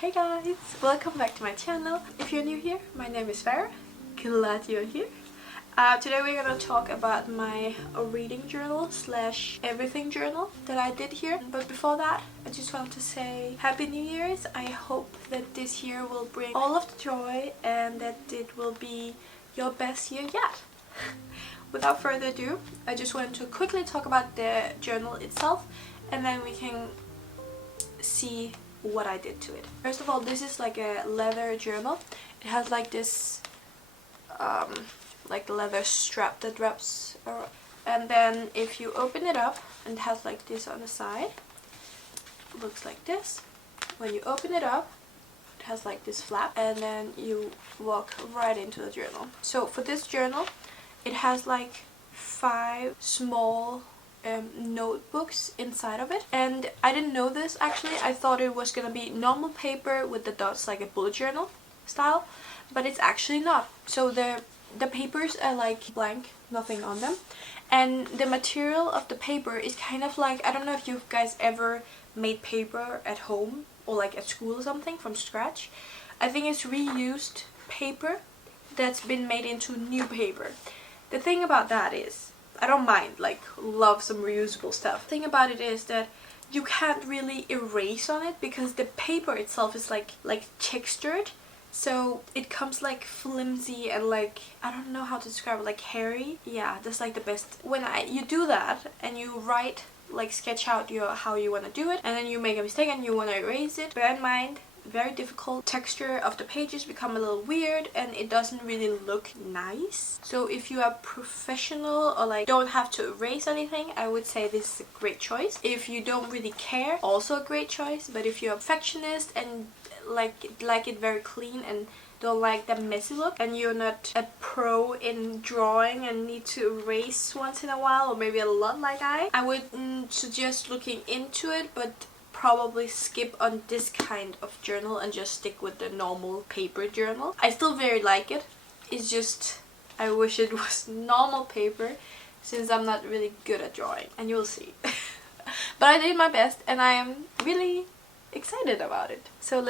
Hey guys, welcome back to my channel. If you're new here, my name is Farah. Glad you're here. Today we're gonna talk about my reading journal slash everything journal that I did here. But before that, I just want to say Happy New Year's. I hope that this year will bring all of the joy and that it will be your best year yet. Without further ado, I just wanted to quickly talk about the journal itself and then we can see what I did to it. First of all, this is like a leather journal. It has like this like leather strap that wraps around. And then if you open it up, and it has like this on the side, it looks like this. When you open it up, it has like this flap, and then you walk right into the journal. So for this journal, it has like 5 small notebooks inside of it, and I didn't know this actually. I thought it was gonna be normal paper with the dots like a bullet journal style, but it's actually not. So the papers are like blank, nothing on them, and the material of the paper is kind of like, I don't know if you guys ever made paper at home or like at school or something from scratch. I think it's reused paper that's been made into new paper. The thing about that is, I don't mind, like, love some reusable stuff. The thing about it is that you can't really erase on it because the paper itself is like textured, so it comes like flimsy and like, I don't know how to describe it, like hairy. Yeah, that's like the best. When you do that and you write, like sketch out how you want to do it, and then you make a mistake and you want to erase it, bear in mind, very difficult. Texture of the pages become a little weird and it doesn't really look nice. So if you are professional or like don't have to erase anything, I would say this is a great choice. If you don't really care, also a great choice. But if you're a perfectionist and like it very clean and don't like the messy look, and you're not a pro in drawing and need to erase once in a while or maybe a lot like I would suggest looking into it, but probably skip on this kind of journal and just stick with the normal paper journal. I still very like it. It's just I wish it was normal paper since I'm not really good at drawing, and you'll see. But I did my best and I am really excited about it. So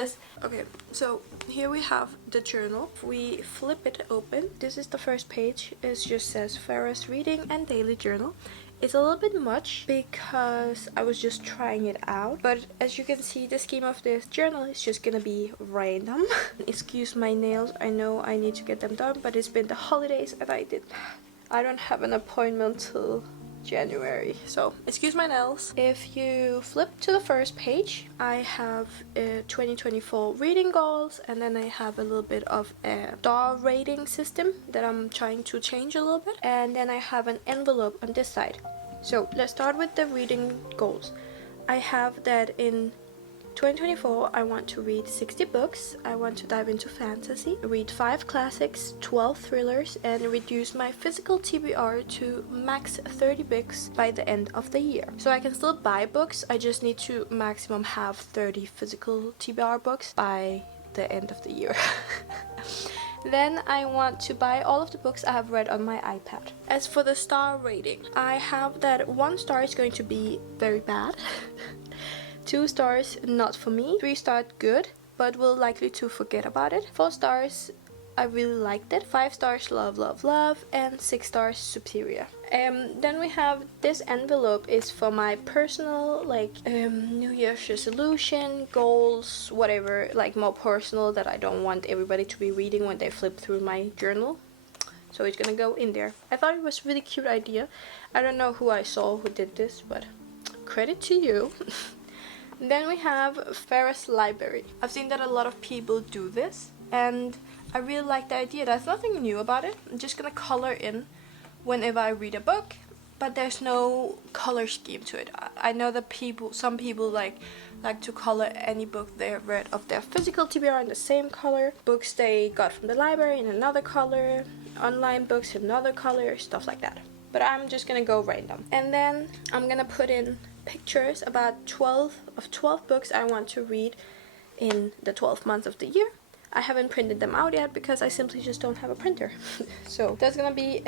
so here we have the journal. We flip it open. This is the first page. It just says Farah's reading and daily journal. It's a little bit much because I was just trying it out, but as you can see, the scheme of this journal is just gonna be random. Excuse my nails, I know I need to get them done, but it's been the holidays and I don't have an appointment till January, so excuse my nails. If you flip to the first page, I have 2024 reading goals, and then I have a little bit of a star rating system that I'm trying to change a little bit, and then I have an envelope on this side. So let's start with the reading goals. I have that in 2024 I want to read 60 books, I want to dive into fantasy, read 5 classics, 12 thrillers, and reduce my physical TBR to max 30 books by the end of the year. So I can still buy books, I just need to maximum have 30 physical TBR books by the end of the year. Then I want to buy all of the books I have read on my iPad. As for the star rating, I have that 1 star is going to be very bad. 2 stars, not for me. 3 stars, good, but will likely to forget about it. 4 stars, I really liked it. 5 stars, love, love, love. And 6 stars, superior. Then we have this envelope is for my personal, like, New Year's resolution, goals, whatever, like more personal that I don't want everybody to be reading when they flip through my journal. So it's gonna go in there. I thought it was a really cute idea. I don't know who I saw who did this, but credit to you. Then we have Farah's library. I've seen that a lot of people do this, and I really like the idea. There's nothing new about it. I'm just gonna color in whenever I read a book, but there's no color scheme to it. I know that some people like to color any book they have read of their physical TBR in the same color, books they got from the library in another color, online books in another color, stuff like that. But I'm just gonna go random. And then I'm gonna put in pictures about 12 books I want to read in the 12th month of the year. I haven't printed them out yet because I simply just don't have a printer. So that's gonna be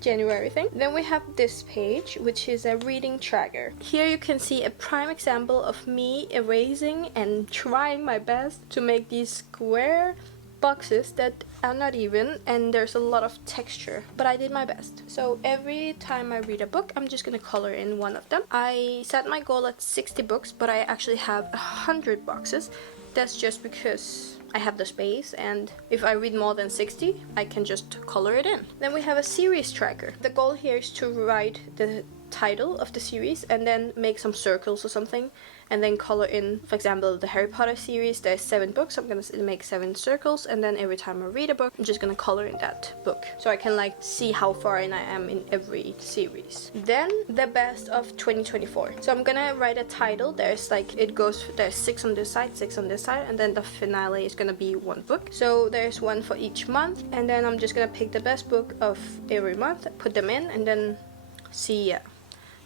January thing. Then we have this page, which is a reading tracker. Here you can see a prime example of me erasing and trying my best to make these square boxes that are not even, and there's a lot of texture, but I did my best. So every time I read a book, I'm just gonna color in one of them. I set my goal at 60 books, but I actually have 100 boxes. That's just because I have the space, and if I read more than 60, I can just color it in. Then we have a series tracker. The goal here is to write the title of the series and then make some circles or something, and then color in, for example, the Harry Potter series. There's 7 books, so I'm gonna make 7 circles, and then every time I read a book, I'm just gonna color in that book, so I can like see how far in I am in every series. Then the best of 2024. So I'm gonna write a title. There's like, there's 6 on this side, 6 on this side, and then the finale is gonna be 1 book. So there's 1 for each month, and then I'm just gonna pick the best book of every month, put them in, and then see,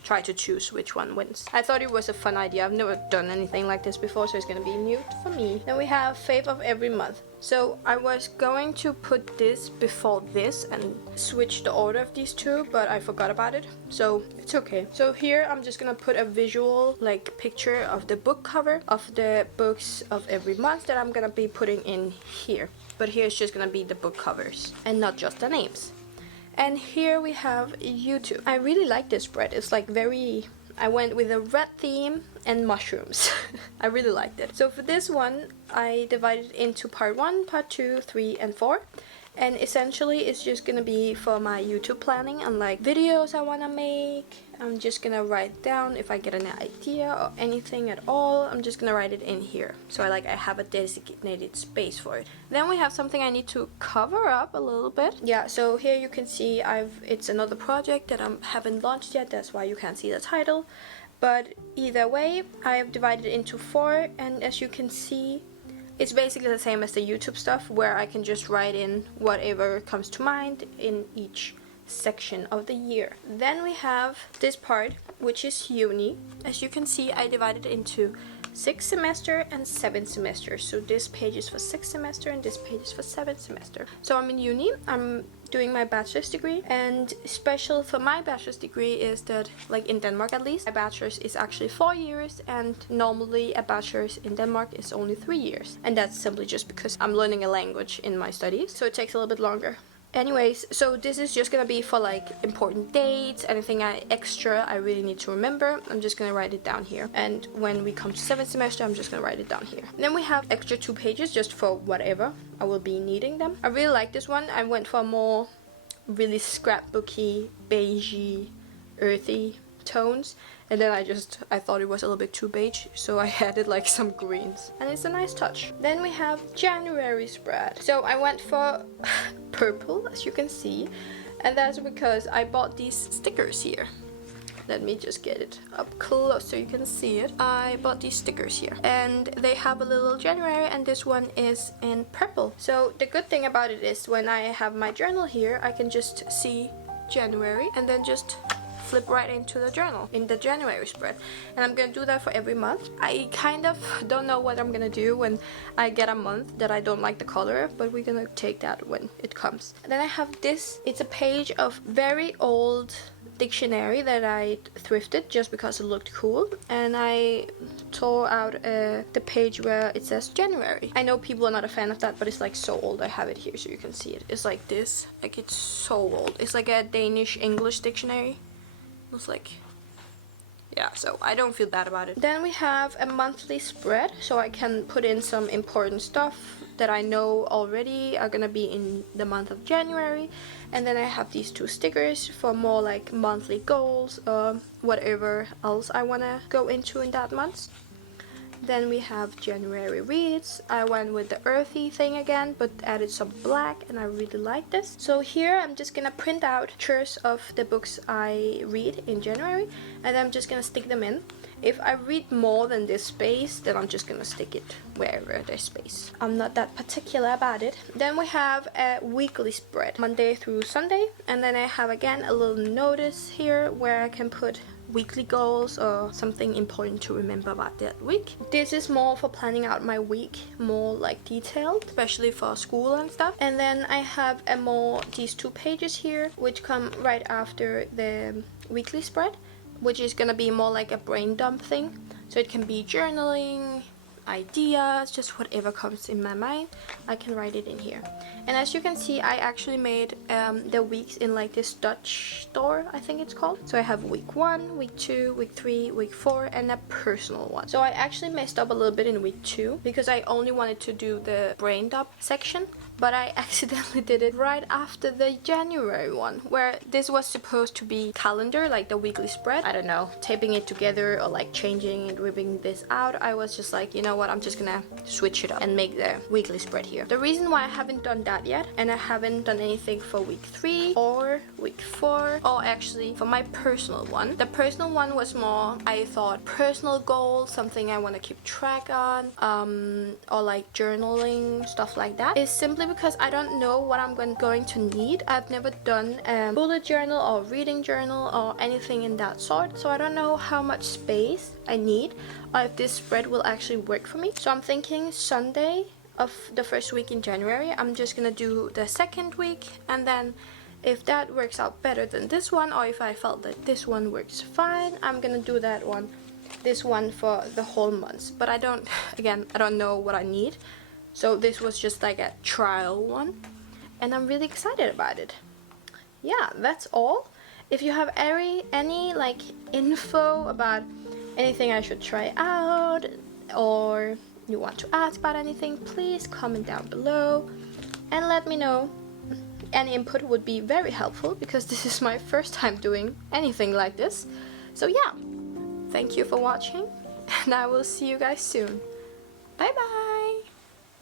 try to choose which one wins. I thought it was a fun idea. I've never done anything like this before, so it's gonna be new for me. Then we have fave of every month. So I was going to put this before this and switch the order of these two, but I forgot about it, so it's okay. So here I'm just gonna put a visual like picture of the book cover of the books of every month that I'm gonna be putting in here. But here's just gonna be the book covers and not just the names. And here we have YouTube. I really like this spread. It's like very... I went with a red theme and mushrooms. I really liked it. So for this one, I divided it into part 1, part 2, 3, and 4. And essentially it's just gonna be for my YouTube planning and like videos I wanna make. I'm just gonna write down if I get an idea or anything at all. I'm just gonna write it in here, so I have a designated space for it. Then we have something I need to cover up a little bit. Yeah, so here you can see it's another project that I haven't launched yet. That's why you can't see the title. But either way, I have divided it into 4, and as you can see, it's basically the same as the YouTube stuff, where I can just write in whatever comes to mind in each section of the year. Then we have this part, which is uni. As you can see, I divided it into 6 semester and 7 semesters. So this page is for 6 semester and this page is for 7 semester. So I'm in uni. I'm doing my bachelor's degree, and special for my bachelor's degree is that, like in Denmark at least, a bachelor's is actually 4 years, and normally a bachelor's in Denmark is only 3 years. And that's simply just because I'm learning a language in my studies, so it takes a little bit longer. Anyways, so this is just gonna be for like important dates, anything extra I really need to remember. I'm just gonna write it down here, and when we come to 7th semester, I'm just gonna write it down here. Then we have extra 2 pages just for whatever I will be needing them. I really like this one. I went for more really scrapbooky, beigey, earthy tones, and then I thought it was a little bit too beige, so I added like some greens, and it's a nice touch. Then we have January spread. So I went for purple, as you can see, and that's because I bought these stickers here. Let me just get it up close so you can see it. I bought these stickers here, and they have a little January, and this one is in purple. So the good thing about it is when I have my journal here, I can just see January and then just flip right into the journal in the January spread. And I'm gonna do that for every month. I kind of don't know what I'm gonna do when I get a month that I don't like the color, but we're gonna take that when it comes. And then I have this. It's a page of very old dictionary that I thrifted just because it looked cool, and I tore out the page where it says January. I know people are not a fan of that, but it's like so old. I have it here so you can see it. It's like this, like it's so old. It's like a Danish English dictionary. It's like, yeah, so I don't feel bad about it. Then we have a monthly spread, so I can put in some important stuff that I know already are gonna be in the month of January. And then I have these 2 stickers for more like monthly goals, whatever else I wanna go into in that month. Then we have January reads. I went with the earthy thing again, but added some black, and I really like this. So here I'm just gonna print out pictures of the books I read in January, and I'm just gonna stick them in. If I read more than this space, then I'm just gonna stick it wherever there's space. I'm not that particular about it. Then we have a weekly spread, Monday through Sunday, and then I have again a little notice here where I can put weekly goals or something important to remember about that week. This is more for planning out my week, more like detailed, especially for school and stuff. And then I have these 2 pages here, which come right after the weekly spread, which is gonna be more like a brain dump thing. So it can be journaling, ideas, just whatever comes in my mind, I can write it in here. And as you can see, I actually made the weeks in like this Dutch store, I think it's called. So I have week 1, week 2, week 3, week 4, and a personal one. So I actually messed up a little bit in week 2 because I only wanted to do the brain dump section, but I accidentally did it right after the January one, where this was supposed to be calendar, like the weekly spread. I don't know, taping it together or like changing and ripping this out. I was just like, you know what, I'm just gonna switch it up and make the weekly spread here. The reason why I haven't done that yet, and I haven't done anything for week 3 or week 4, or actually for my personal one. The personal one was more, I thought, personal goals, something I want to keep track on, or like journaling, stuff like that, is simply because I don't know what I'm going to need. I've never done a bullet journal or reading journal or anything in that sort, so I don't know how much space I need or if this spread will actually work for me. So I'm thinking Sunday of the first week in January, I'm just gonna do the second week, and then if that works out better than this one, or if I felt that this one works fine, I'm gonna do this one for the whole month. But I don't know what I need. So this was just like a trial one, and I'm really excited about it. Yeah, that's all. If you have any like info about anything I should try out, or you want to ask about anything, please comment down below and let me know. Any input would be very helpful because this is my first time doing anything like this. So yeah, thank you for watching, and I will see you guys soon. Bye bye!